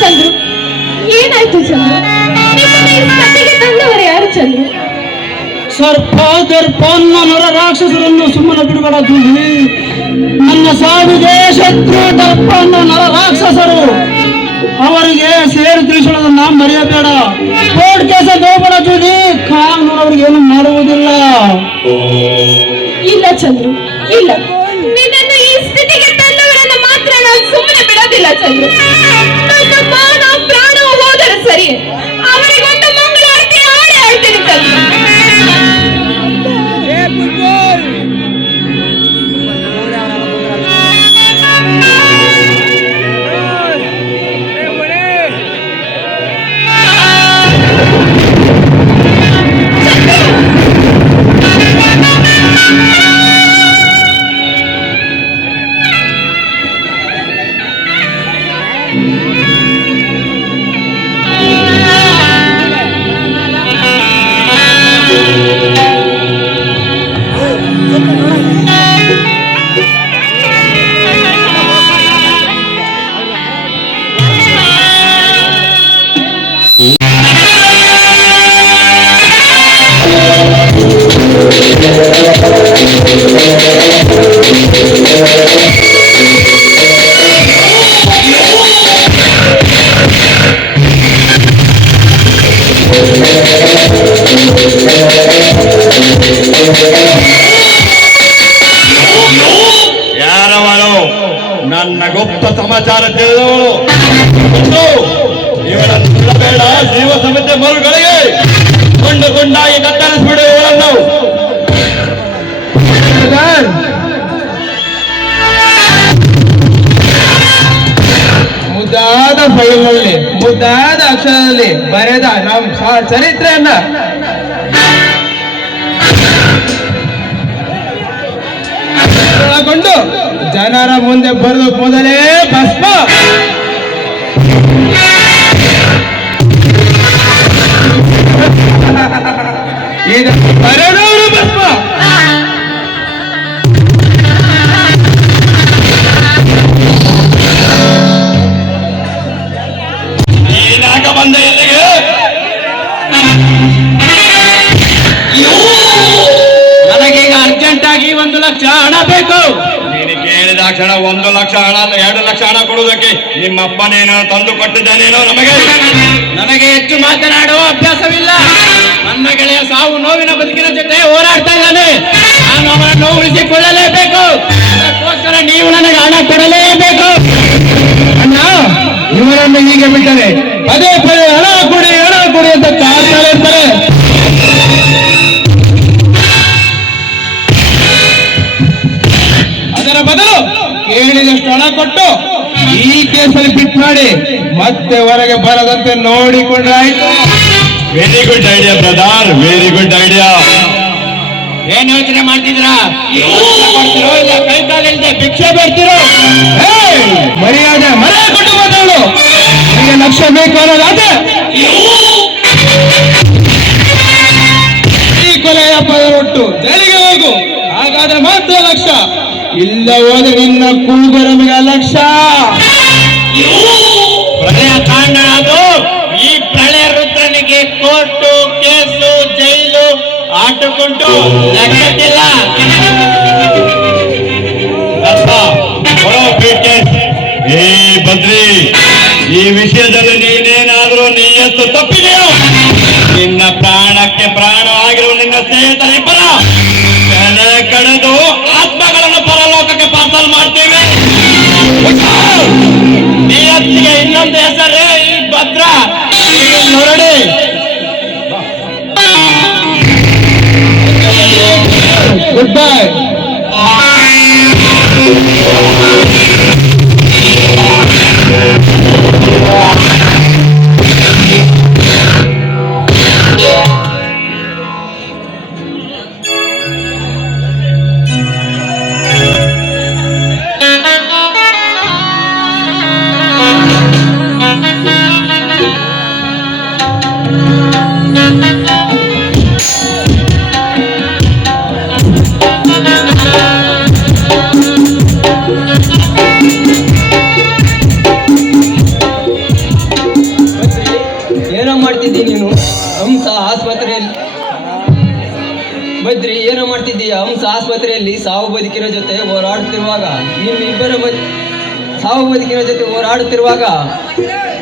ಚಂದ್ರು, ಏನಾಯ್ತು ಚಂದ್ರು? ನಿಮ್ಮನ್ನ ಈ ಸ್ಥಿತಿಗೆ ತಂದವರು ಯಾರು ಚಂದ್ರು? ಸರ್ಪ ದರ್ಪ ನರ ರಾಕ್ಷಸರನ್ನು ಸುಮ್ಮನೆ ಬಿಡುಗಡ ಜೂಲಿ. ನನ್ನ ಸಾವಿಗೆ ಶತ್ರು ದರ್ಪ ನರ ರಾಕ್ಷಸರು. ಅವರಿಗೆ ಸೇರಿ ತಿಳಿಸೋದನ್ನ ಮರೆಯಬೇಡ. ಕೋರ್ಟ್ ಕೇಸ ಹೋಗಬೇಡ ಜೂಲಿ. ಕಾನೂನು ಅವರಿಗೆ ಏನು ಮಾಡುವುದಿಲ್ಲ. ಇಲ್ಲ ಚಂದ್ರು, ಇಲ್ಲ. ನಿನ್ನನ್ನು ಈ ಸ್ಥಿತಿಗೆ ತಂದವರನ್ನು ಮಾತ್ರ ನಾನು ಸುಮ್ಮನೆ ಬಿಡೋದಿಲ್ಲ ಚಂದ್ರು. ನನ್ನ ಮಾನ ಪ್ರಾಣ ಹೋದರೆ ಸರಿ, ಅವರಿಗೊಂದು ಮಂಗಳಾರತಿ ಹಾಡಿ ಆಡ್ತೀನಿ ಚಂದ್ರು. ಯಾರವಳು? ನನ್ನ ಗುಪ್ತ ಸಮಾಚಾರ ತಿಳಿದವಳು. ಇವಳನ್ನು ಬಿಡಬೇಡ. ಜೀವ ಸಮೇತ ಮರುಗಳಿಗೆ ಕೊಂಡಾಗಿ ಕತ್ತರಿಸ್ಬಿಡು ಇವಳನ್ನು. ಮುದ್ದಾದ ಫೈಲ್ನಲ್ಲಿ ಮುದ್ದಾದ ಅಕ್ಷರದಲ್ಲಿ ಬರೆದ ನಮ್ಮ ಚರಿತ್ರೆಯನ್ನ ಒಳಗೊಂಡು ಜನರ ಮುಂದೆ ಬರೆದು ಮೊದಲೇ ಭಸ್ಮ. ಈಗ ಬರೋಣವರು ಭಸ್ಮ. ನೀನಾಗ ಬಂದ ಎಲ್ಲಿಗೆ? ನನಗೀಗ ಅರ್ಜೆಂಟ್ ಆಗಿ 1 ಲಕ್ಷ ಹಣ ಬೇಕು. ನೀನು ಕೇಳಿದ ಕ್ಷಣ 1 ಲಕ್ಷ ಹಣ 2 ಲಕ್ಷ ಹಣ ಕೊಡುವುದಕ್ಕೆ ನಿಮ್ಮಪ್ಪನೇನೋ ತಂದು ಕೊಟ್ಟಿದ್ದಾನೇನೋ ನಮಗೆ. ನನಗೆ ಹೆಚ್ಚು ಮಾತನಾಡುವ ಅಭ್ಯಾಸವಿಲ್ಲ. ನನ್ನ ಗೆಳೆಯ ಸಾವು ನೋವಿನ ಬದುಕಿನ ಜೊತೆ ಹೋರಾಡ್ತಾ ಇದ್ದಾನೆ. ನಾನು ಅವರನ್ನು ಉಳಿಸಿಕೊಳ್ಳಲೇಬೇಕು. ಅದಕ್ಕೋಸ್ಕರ ನೀವು ನನಗೆ ಹಣ ಕೊಡಲೇಬೇಕು. ಅಣ್ಣ, ಇವರನ್ನು ಹೀಗೆ ಬಿಟ್ಟರೆ ಪದೇ ಪದೇ ಹಣ ಕೊಡಿ ಅಂತ ಕಾಡ್ತಾರೆ ಇರ್ತಾರೆ. ಅದರ ಬದಲು ಕೇಳಿದಷ್ಟು ಹಣ ಕೊಟ್ಟು ಈ ಕೇಸಲ್ಲಿ ಬಿಟ್ ಮಾಡಿ ಮತ್ತೆ ಹೊರಗೆ ಬರದಂತೆ ನೋಡಿಕೊಂಡ್ರೆ ಆಯ್ತು. Very good idea brother, very good idea. ಏನ್ ಯೋಚನೆ ಮಾಡ್ತಿದ್ರ? ಕೊಡ್ತಿರೋ ಇಲ್ಲ ಕೈ ಕಾಲಿಲ್ಲದೆ ಭಿಕ್ಷೆ ಬೇಡ್ತಿರೋ? ಮರ್ಯಾದೆ ಮನೆ ಕೊಟ್ಟು ಮಾತಾಡು. ನಿಮಗೆ ಲಕ್ಷ ಬೇಕು ಅನ್ನೋದಾದ್ರೆ ಈ ಕೊಲೆಯ ಪದರೊಟ್ಟು ಜೈಲಿಗೆ ಹೋಗು. ಹಾಗಾದ್ರೆ ಮಾತ್ರ ಲಕ್ಷ. ಇಲ್ಲ ಹೋದ್ರೆ ನಿನ್ನ ಕೂಗರಮಿಗೆ ಲಕ್ಷ. ಪ್ರಳಯ ಕಾಂಡ ಅದು. ಈ ಪ್ರಳಯ ರುದ್ರನಿಗೆ ಕೋರ್ಟು ಕೇಸು ಜೈಲು ಆಟುಕೊಂಡು ಲೆಕ್ಕಕ್ಕಿಲ್ಲ. ಏ ಬದ್ರಿ, ಈ ವಿಷಯದಲ್ಲಿ ನೀನೇನಾದ್ರೂ ನಿಯತ್ತು ತಪ್ಪಿದೆಯೋ ನಿನ್ನ ಪ್ರಾಣಕ್ಕೆ ಪ್ರಾಣ ಆಗಿರುವ ನಿನ್ನ ಸ್ನೇಹಿತರಿಬ್ಬರ ತಲೆ ಕಳೆದು ಆತ್ಮಗಳನ್ನು ಪರಲೋಕಕ್ಕೆ ಪಾರ್ಸಲ್ ಮಾಡ್ತೇವೆ. ನಿಯತ್ತಿಗೆ ಇನ್ನೊಂದು ಹೆಸರೇ ಈ ಭದ್ರ. ನೋಡಿ, ಗುಡ್ ಬೈ. ಓಡಾಡ್ತಿದ್ದೀಯ. ಹಂಸ ಆಸ್ಪತ್ರೆಯಲ್ಲಿ ಸಾವು ಬದುಕಿನ ಜೊತೆ ಹೋರಾಡುತ್ತಿರುವಾಗ ಸಾವು ಬದುಕಿನ ಜೊತೆ ಹೋರಾಡುತ್ತಿರುವಾಗ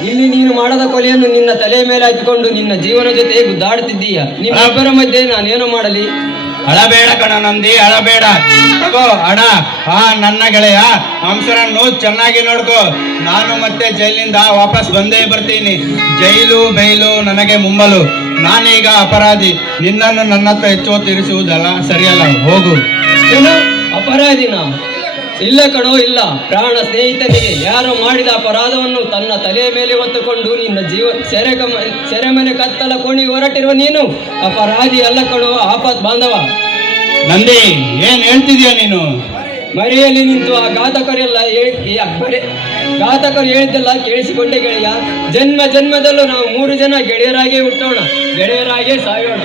ಇಲ್ಲಿ ನೀನು ಮಾಡದ ಕೊಲೆಯನ್ನು ನಿನ್ನ ತಲೆಯ ಮೇಲೆ ಹಾಕಿಕೊಂಡು ನಿನ್ನ ಜೀವನ ಜೊತೆ ಗುದ್ದಾಡುತ್ತಿದ್ದೀಯ. ನಿಮ್ಮಿಬ್ಬರ ಮಧ್ಯೆ ನಾನೇನು ಮಾಡಲಿ? ಅಳಬೇಡ ಕಣ ನಂದಿ, ಅಳಬೇಡ. ತಗೋ ಹಣ. ನನ್ನ ಗೆಳೆಯ ಹಂಸರನ್ನು ಚೆನ್ನಾಗಿ ನೋಡ್ಕೋ. ನಾನು ಮತ್ತೆ ಜೈಲಿಂದ ವಾಪಸ್ ಬಂದೇ ಬರ್ತೀನಿ. ಜೈಲು ಬೈಲು ನನಗೆ ಮುಂಬಲು. ನಾನೀಗ ಅಪರಾಧಿ. ನಿನ್ನನ್ನು ನನ್ನ ಹತ್ರ ಹೆಚ್ಚು ತೀರಿಸುವುದಲ್ಲ, ಸರಿಯಲ್ಲ. ಹೋಗು. ಏನು ಅಪರಾಧಿನ? ಇಲ್ಲ ಕಣೋ, ಇಲ್ಲ. ಪ್ರಾಣ ಸ್ನೇಹಿತನಿಗೆ ಯಾರು ಮಾಡಿದ ಅಪರಾಧವನ್ನು ತನ್ನ ತಲೆಯ ಮೇಲೆ ಹೊತ್ತುಕೊಂಡು ನಿನ್ನ ಸೆರೆಮನೆ ಕತ್ತಲ ಕೋಣೆಗೆ ಹೊರಟಿರುವ ನೀನು ಅಪರಾಧಿ ಅಲ್ಲ ಕಣೋ, ಆಪತ್ ಬಾಂಧವ. ನಂದಿ, ಏನ್ ಹೇಳ್ತಿದ್ಯಾ ನೀನು? ಮರೆಯಲ್ಲಿ ನಿಂತು ಆ ಘಾತಕರು ಹೇಳಿದ್ದೆಲ್ಲ ಕೇಳಿಸಿಕೊಂಡೆ ಗೆಳೆಯ. ಜನ್ಮ ಜನ್ಮದಲ್ಲೂ ನಾವು 3 ಜನ ಗೆಳೆಯರಾಗೇ ಹುಟ್ಟೋಣ, ಗೆಳೆಯರಾಗೇ ಸಾಯೋಣ.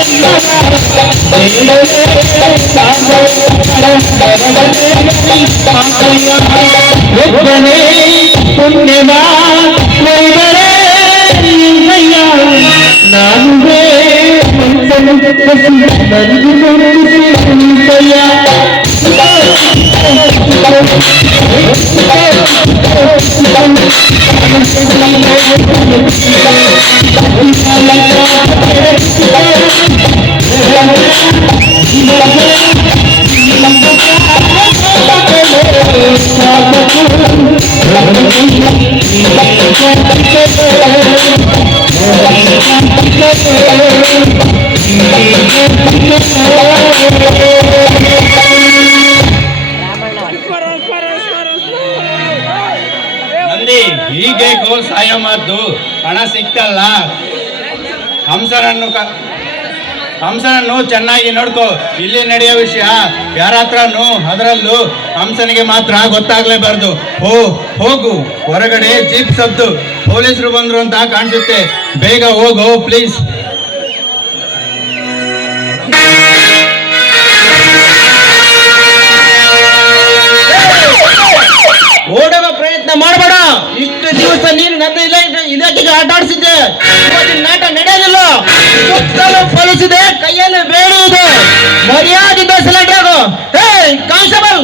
Thank you. ನಂದಿ ಹೀಗೆ ಗೋ ಸಹಾಯ ಮಾತು ಹಣ ಸಿಕ್ತಲ್ಲ, ಹಂಸನನ್ನು ಚೆನ್ನಾಗಿ ನೋಡ್ಕೋ. ಇಲ್ಲಿ ನಡೆಯೋ ವಿಷಯ ಯಾರ ಹತ್ರನು, ಅದರಲ್ಲೂ ಹಂಸನಿಗೆ ಮಾತ್ರ ಗೊತ್ತಾಗ್ಲೇಬಾರ್ದು. ಹೋಗು, ಹೊರಗಡೆ ಜೀಪ್ ಸದ್ದು, ಪೊಲೀಸರು ಬಂದ್ರು ಅಂತ ಕಾಣಿಸುತ್ತೆ. ಬೇಗ ಹೋಗು ಪ್ಲೀಸ್. ಓಡುವ ಪ್ರಯತ್ನ ಮಾಡಬೇಡ. ಇಷ್ಟು ದಿವಸ ನೀನು ನನ್ನ ಇಲಾಖೆಗೆ ಆಟ ಆಡಿಸಿದ್ದೆ, ಇವತ್ತಿನ ನಾಟ ನಡೆಯೋದಿಲ್ಲ. ಸುತ್ತಲೂ ಫಲಿಸಿದೆ, ಕೈಯಲ್ಲಿ ಬೇಡುವುದು. ಮರ್ಯಾದಿಂದ ಸೆಲೆಕ್ಟ್ ಆಗು. ಹೇ ಕಾನ್ಸ್ಟೇಬಲ್,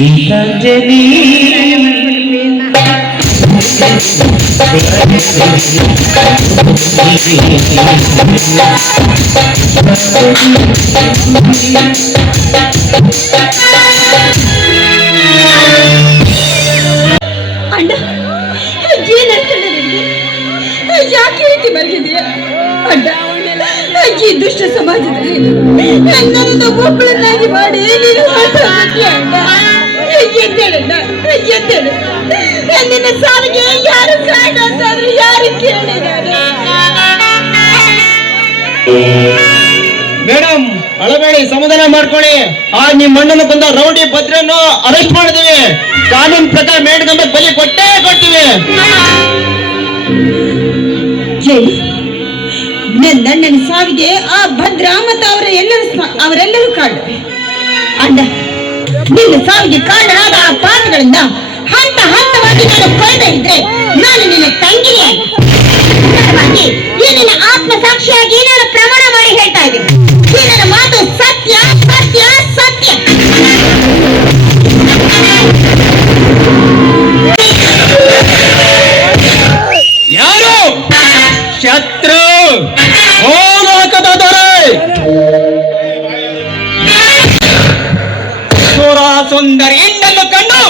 ಗೀತಾಂಜಲಿ ಅಣ್ಣ, ಯಾಕೆ ರೀತಿ ಮಲಗಿದೆಯಾ ಅಣ್ಣ? ಈ ದುಷ್ಟ ಸಮಾಜದಲ್ಲಿ ನನ್ನನ್ನು ಒಬ್ಬಳನ್ನಾಗಿ ಮಾಡಿ ನೀನು ಹೊರಟೋಗ್ತೀಯ ಅಣ್ಣ. ಎದ್ದೇಳಣ್ಣ, ಎದ್ದೇಳು. ನಿನ್ನ ಸಾವಿಗೆ ಯಾರು ಕಾರಣ ಅಂತಾದ್ರೂ ಯಾರು ಕೇಳಿದ್ದಾರೆ? ಮೇಡಮ್, ಅಳಬೇಡಿ, ಸಮಾಧಾನ ಮಾಡ್ಕೊಳ್ಳಿ. ನಿಮ್ಮ ಅಣ್ಣನ ಬಂದ ರೌಡಿ ಭದ್ರನ್ನು ಅರೆಸ್ಟ್ ಮಾಡಿದೀವಿ. ಕಾನೂನು ಪ್ರಕಾರ ಮೇಡಮ್ ಬಲಿ ಕೊಟ್ಟೇ ಕೊಡ್ತೀವಿ. ನನ್ನ ಸಾವಿಗೆ ಆ ಭದ್ರ ಮತ್ತು ಅವರೆಲ್ಲರೂ ಕಾರಣ ಅಣ್ಣ. ನಿನ್ನ ಸಾವಿಗೆ ಕಾರಣರಾದ ಆ ಪಾತ್ರಗಳಿಂದ ಹಂತ ಹಂತವಾಗಿ ನಾನು ಕೊಯ್ದ ಇದ್ರೆ ನಾನು ನಿನ್ನ ತಂಗಿನೇ. ಈ ನಿನ್ನ ಆತ್ಮ ಸಾಕ್ಷಿಯಾಗಿ ನಾನು ಪ್ರಮಾಣ ಮಾಡಿ ಹೇಳ್ತಾ ಇದ್ದೀನಿ, ಈ ನನ್ನ ಮಾತು ಸತ್ಯ ಸತ್ಯ ಸತ್ಯ. ಯಾರು ಶತ್ರು? ಓ ಲೋಕದ ದೊರೆ, ಸುರ ಸುಂದರಿ ಹೆಣ್ಣನ್ನು ಕಂಡು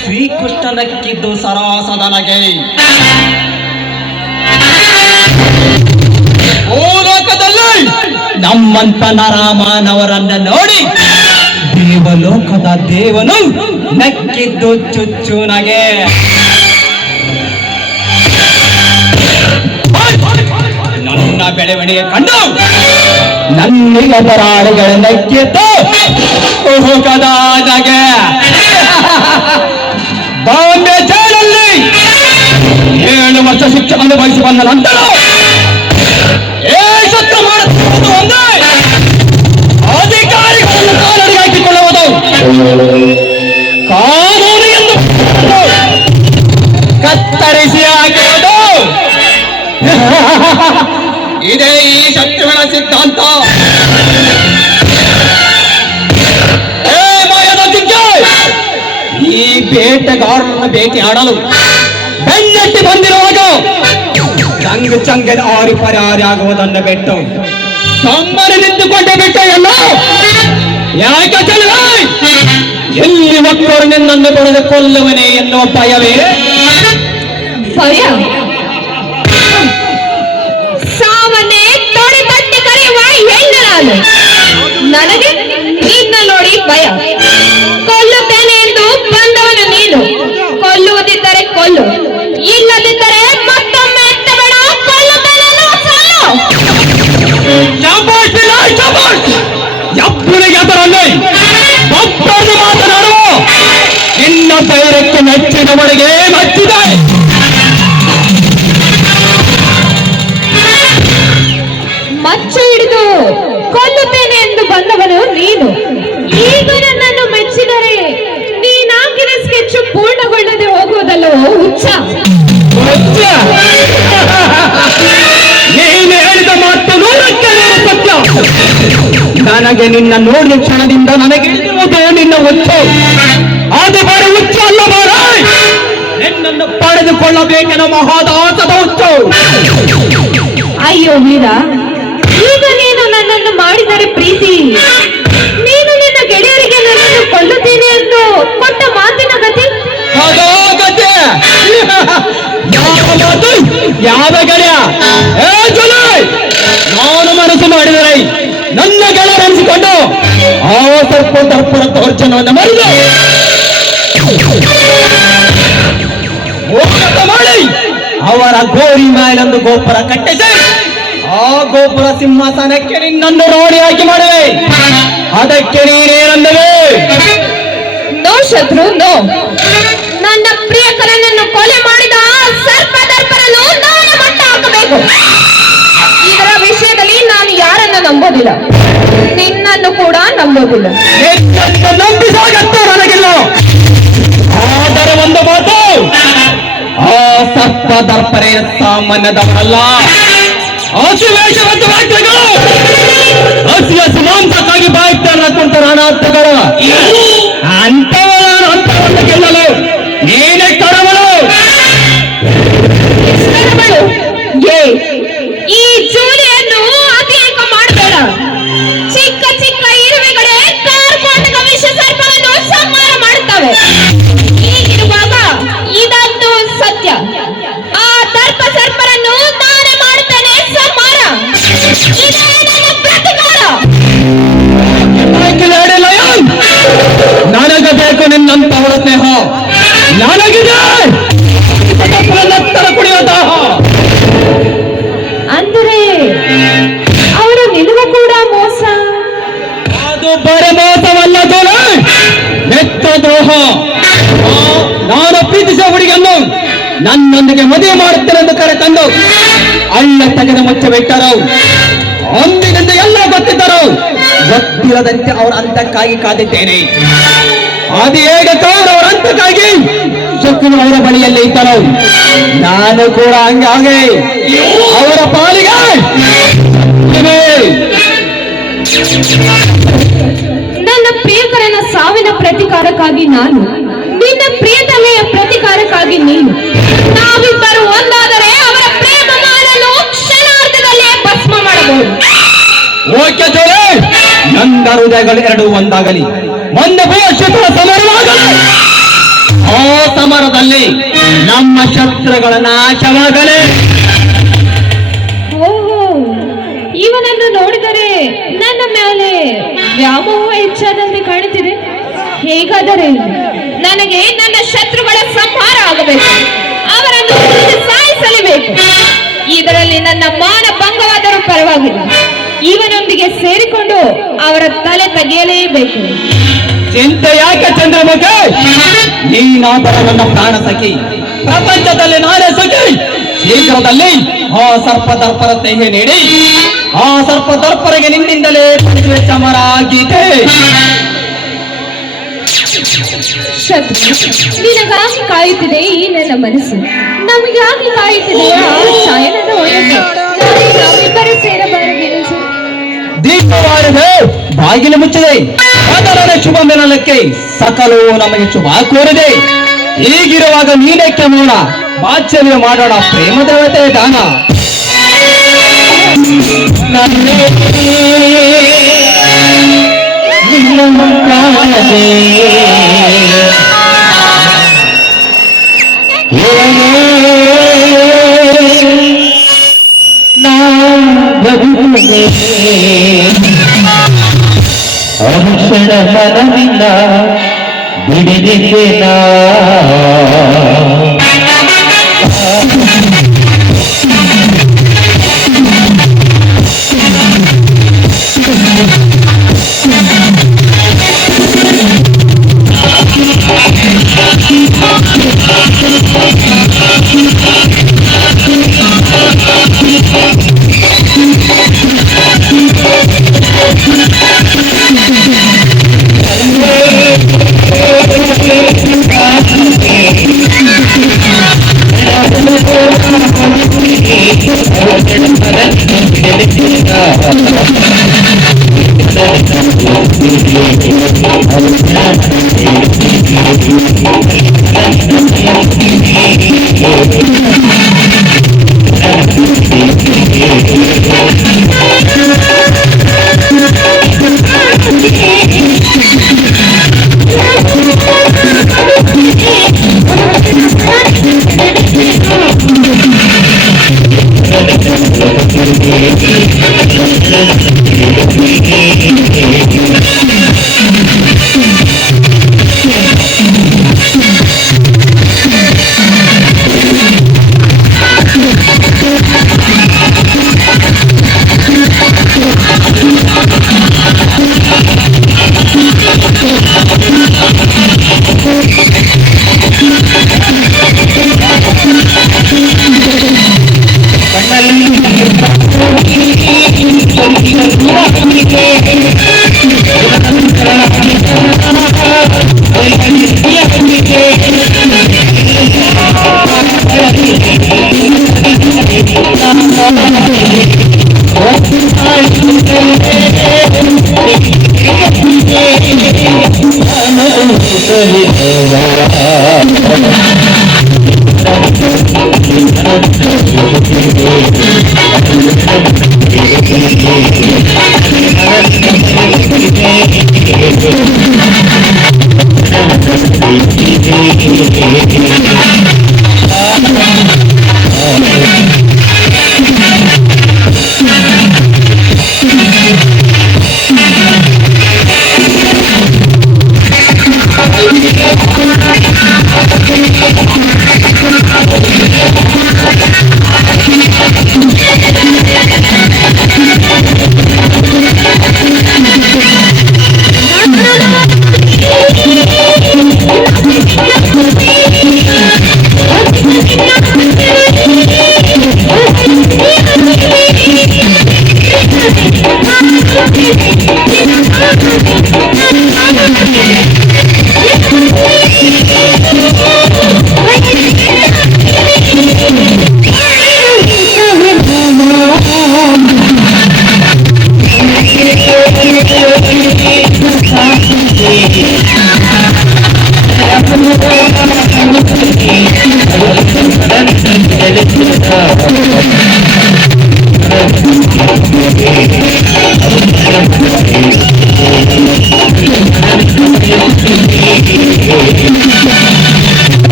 ಶ್ರೀಕೃಷ್ಣನಕ್ಕಿದ್ದು ಸರಾಸದನಗೆ. ಓ ಲೋಕದಲ್ಲಿ ನಮ್ಮಂತ ನರಮಾನವರನ್ನ ನೋಡಿ ದೇವಲೋಕದ ದೇವನು ನಕ್ಕಿದ್ದು ಚುಚ್ಚುನಗೆ. ನನ್ನ ಬೆಳವಣಿಗೆ ಕಂಡು ನನ್ನಿಗ ಪರಾಳಿಗಳ ನಕ್ಕಿದ್ದು ಹೋಗದಾಗೆ ಬಾಂಬೆ ಜೈಲಲ್ಲಿ 7 ವರ್ಷ ಶಿಕ್ಷೆ ಅನುಭವಿಸಿ ಬಂದ ನಂತರ ಶತ್ರು ಮಾಡುತ್ತಿರುವುದು ಒಂದೇ, ಅಧಿಕಾರಿಗಳನ್ನು ಕಾಲಡಿ ಹಾಕಿಕೊಳ್ಳುವುದು, ಕಾನೂನು ಎಂದು ಕತ್ತರಿಸಿ ಹಾಕುವುದು. ಇದೇ ಈ ಶತ್ರುಗಳ ಸಿದ್ಧಾಂತ. ಈ ಬೇಟೆಗಾರರನ್ನು ಭೇಟಿ ಆಡಲು ಬೆನ್ನಟ್ಟಿ ಬಂದಿರುವಾಗ ಚಂಗದ ಆರಿ ಪರಾರಿಯಾಗುವುದನ್ನು ಬಿಟ್ಟು ತಮ್ಮನೆ ನಿಂತುಕೊಂಡೇ ಬಿಟ್ಟ ಎಲ್ಲ ಯಾಕೆ ಚಲುವ ಎಲ್ಲಿ ಮಕ್ಕಳು ನಿನ್ನನ್ನು ಬರೆದು ಕೊಲ್ಲುವನೇ ಎನ್ನುವ ಭಯವೇ? ಭಯ? ಸಾವನ್ನೇ ತೊಡೆ ತಟ್ಟಿ ಕರೆಯುವ ಹೆಣ್ಣು ನಾನು. ನನಗೆ ನಿನ್ನ ನೋಡಿ ಭಯ. ಕೊಲ್ಲುತ್ತೇನೆ ಎಂದು ಬಂದವನು ನೀನು. ಕೊಲ್ಲುವುದಿದ್ದರೆ ಕೊಲ್ಲು, ಇಲ್ಲದಿದ್ದರೆ ಮತ್ತೊಮ್ಮೆ ಎತ್ತ ಬೇಡ. ಕೊಲ್ಲುತ್ತೇನೆ ಎಪ್ಪನಿಗೆ ಅದರಲ್ಲಿ ಒಬ್ಬರು ಮಾತನಾಡುವ ನಿನ್ನ ಧೈರ್ಯಕ್ಕೆ ಮೆಚ್ಚಿದವರಿಗೆ ಮೆಚ್ಚಿದೆ. ಮಚ್ಚ ಹಿಡಿದು ಕೊಲ್ಲುತ್ತೇನೆ ಎಂದು ಬಂದವನು ನೀನು. ಈಗ ನನ್ನನ್ನು ಮೆಚ್ಚಿದರೆ ನೀನಾಕಿದ ಸ್ಕೆಚ್ ಪೂರ್ಣಗೊಳ್ಳದೆ ಹೋಗುವುದಲ್ಲವೋ ಹುಚ್ಚ? ನೀನು ಹೇಳಿದ ಮಾತು 100ಕ್ಕೆ 100 ಸತ್ಯ. ನನಗೆ ನಿನ್ನ ನೋಡಿದ ಕ್ಷಣದಿಂದ ನನಗೆ ಇರುವುದು ನಿನ್ನ ಹುಚ್ಚು. ಅದು ಬರೀ ಹುಚ್ಚು ಅಲ್ಲ, ಬಾರ ನಿನ್ನನ್ನು ಪಡೆದುಕೊಳ್ಳಬೇಕೆನ್ನ ಮಹಾದಾಸದ ಹುಚ್ಚು. ಅಯ್ಯೋ ವೀರ, ಈಗ ನೀನು ನನ್ನನ್ನು ಮಾಡಿದರೆ ಪ್ರೀತಿ, ನೀನು ನಿನ್ನ ಗೆಳೆಯರಿಗೆ ನನ್ನನ್ನು ಕೊಲ್ಲುತ್ತೀನಿ ಎಂದು ಕೊಟ್ಟ ಮಾತಿನ ಗತಿ ಅದೋ ಗತಿ. ಯಾವ ಮಾತು, ಯಾವ ಗೆಳೆಯ? ನಾನು ಮನಸ್ಸು ಮಾಡಿದರೆ ನನ್ನ ಗೆಳೆಯರೆನಿಸಿಕೊಂಡು ಆ ಸ್ವಲ್ಪ ದರ್ಪಣ ದೌರ್ಜನ್ಯವನ್ನು ಮರೆದು ಹೋರಾಟ ಮಾಡಿ ಅವರ ಗೋರಿ ಮೇಲೊಂದು ಗೋಪುರ ಕಟ್ಟಿಸಿ ಆ ಗೋಪುರ ಸಿಂಹಾಸನಕ್ಕೆ ನಿನ್ನನ್ನು ನೋಡಿ ಆಯ್ಕೆ ಮಾಡುವೆ. ಅದಕ್ಕೆ ನೀನೇನಂದವೆ? ನೋ ಶತ್ರು, ನೋ. ನನ್ನ ಪ್ರಿಯಕರನನ್ನು ಕೊಲೆ ಮಾಡಿದ ಸರ್ಪದರ್ಪರನ್ನು ನಾನು ಮಟ್ಟ ಹಾಕಬೇಕು. ಇದರ ವಿಷಯದಲ್ಲಿ ನಾನು ಯಾರನ್ನು ನಂಬೋದಿಲ್ಲ, ನಿನ್ನನ್ನು ಕೂಡ ನಂಬೋದಿಲ್ಲ. ನಂಬಿಸಾಗತ್ತ ನನಗಿಲ್ಲ. ಆದರೆ ಒಂದು ಮಾತು, ಆ ಸರ್ಪದರ್ಪರೆಯ ಸಾಮಾನ್ಯದವರಲ್ಲ. ಹಸಿವೇಷವಂತ ವ್ಯಕ್ತಿಗಳು, ಹಸಿಯ ಮಾಂಸಕ್ಕಾಗಿ ಬಾಯ್ತಾರೆ ಕುಂತ ಅನಾಥಗಳು, ಅಂತವನ್ನ ಗೆಲ್ಲಲು ನೀನೇ ಕರವಳು. ಈ ಜೂಲಿಯನ್ನು ಅತಿರೇಕ ಮಾಡಬೇಡ. ಚಿಕ್ಕ ಚಿಕ್ಕ ಇರುವೆಗಳೇ ಕಾರ್ಕೋಟಕ ವಿಷ ಸರ್ಪವನ್ನು ಸಂಹಾರ ಮಾಡುತ್ತವೆ. ಹೀಗಿರುವಾಗ ಇದಂತೂ ಸತ್ಯ. ಆ ದರ್ಪ ಸರ್ಪರನ್ನು ನಾನೇ ಮಾಡುತ್ತೇನೆ ಸಂಹಾರ. ಇದೇ ನನ್ನ ಪ್ರತಿಕಾರ. ನನಗೆ ಬೇಕು ನಿನ್ನಂತವರ ಸ್ನೇಹ, ನನಗಿದೆ ಎತ್ತರ ಕುಡಿಯೋ ದಾಹ. ಅಂದರೆ ಅವರು ನಿನಗೂ ಕೂಡ ಮೋಸ? ಅದು ಬರ ಮೋಸವಲ್ಲ ದೋಲೆ, ನೆತ್ತ ದ್ರೋಹ. ನಾನು ಪ್ರೀತಿಸುವ ಹುಡುಗಿಯನ್ನು ನನ್ನೊಂದಿಗೆ ಮದುವೆ ಮಾಡುತ್ತೇನೆಂದು ಕರೆ ತಂದು ಅಲ್ಲ ತೆಗೆದ ಮುಚ್ಚ ಬಿಟ್ಟರು. ಅಂದಿನಿಂದ ಎಲ್ಲ ಗೊತ್ತಿದ್ದರು, ಗೊತ್ತಿರದಂತೆ ಅವರ ಅಂತಕ್ಕಾಗಿ ಕಾದಿದ್ದೇನೆ. ಅದು ಹೇಗೆ ಅವರ ಅಂತಕ್ಕಾಗಿ ಶಕ್ತಿಗಳು ಅವರ ಬಳಿಯಲ್ಲಿ ಇದ್ದರು. ನಾನು ಕೂಡ ಹಂಗೆ ಅವರ ಪಾಲಿಗೆ ನನ್ನ ಪ್ರಿಯಕರನ ಸಾವಿನ ಪ್ರತಿಕಾರಕ್ಕಾಗಿ ನಾನು, ನಿನ್ನ ಪ್ರಿಯತಮೆಯ ಪ್ರತಿಕಾರಕ್ಕಾಗಿ ನೀನು. ನಾವಿಬ್ಬರು ಒಂದಾದರೆ ಅವರ ಪ್ರೇಮ ಮಾಡಲು ಕ್ಷಣಾರ್ಧದಲ್ಲೇ ಭಸ್ಮ ಮಾಡಬಹುದು. ಓಕೆ ಜೋಳೆ, ನನ್ನ ಹೃದಯಗಳು ಎರಡು ಒಂದಾಗಲಿ, ಒಂದು ಭವಿಷ್ಯದ ಸಮರವಾಗಲಿ. ಆ ಸಮರದಲ್ಲಿ ನಮ್ಮ ಶತ್ರುಗಳ ನಾಶವಾಗಲಿ. ಓಹೋ, ಇವನನ್ನು ನೋಡಿದರೆ ನನ್ನ ಮೇಲೆ ವ್ಯಾಮೋಹ ಹೆಚ್ಚಾದಂತೆ ಕಾಣುತ್ತಿದೆ. ಹೇಗಾದರೆ ನನಗೆ ನನ್ನ ಶತ್ರುಗಳ ಸಂಹಾರ ಆಗಬೇಕು, ಅವರನ್ನು ಸಾಯಿಸಲೇಬೇಕು. ಇದರಲ್ಲಿ ನನ್ನ ಮಾನ ಭಂಗವಾದರೂ ಪರವಾಗಿಲ್ಲ, ಇವನೊಂದಿಗೆ ಸೇರಿಕೊಂಡು ಅವರ ತಲೆ ತೆಗೆಯಲೇಬೇಕು. ಚಿಂತೆ ಯಾಕೆ ಚಂದ್ರಮುಖ? ನೀನಾದರೂ ನನ್ನ ಪ್ರಾಣ ಸಖಿ, ಪ್ರಪಂಚದಲ್ಲಿ ನಾನೇ ಸಖಿ. ಶೀಘ್ರದಲ್ಲಿ ಆ ಸರ್ಪದರ್ಪರ ಸ್ನೇಹ ನೀಡಿ ಆ ಸರ್ಪದರ್ಪರಿಗೆ ನಿನ್ನಿಂದಲೇ ಪಡೆಯುವ ಚಮರ ಗೀತೆ. ಶತ್ರು, ನಿನಗಾಗಿ ಕಾಯುತ್ತಿದೆ ಈ ನನ್ನ ಮನಸ್ಸು, ನಮಗಾಗಿ ಕಾಯುತ್ತಿದೆ ಆ ಸಾಯನದ ಒಳಗೆ. ನಾವಿಬ್ಬರು ಸೇರಬಾರದೆನಿಸು. ದೀಪವಾರದೆ ಬಾಗಿಲು ಮುಚ್ಚಿದೆ, ಅದರ ಶುಭ ಮಿಲನಕ್ಕೆ ಸಕಲವು ನಮಗೆ ಶುಭ ಕೋರಿದೆ. ಹೀಗಿರುವಾಗ ನೀನೇಕೆ ಮೌನ? ವಾತ್ಸಲ್ಯ ಮಾಡೋಣ ಪ್ರೇಮ ದೇವತೆ ದಾನ. ಅಕ್ಷರ ಮನವಿಲ್ಲ ಬಿಡಿದಿದ್ದೇನ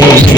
Thank you.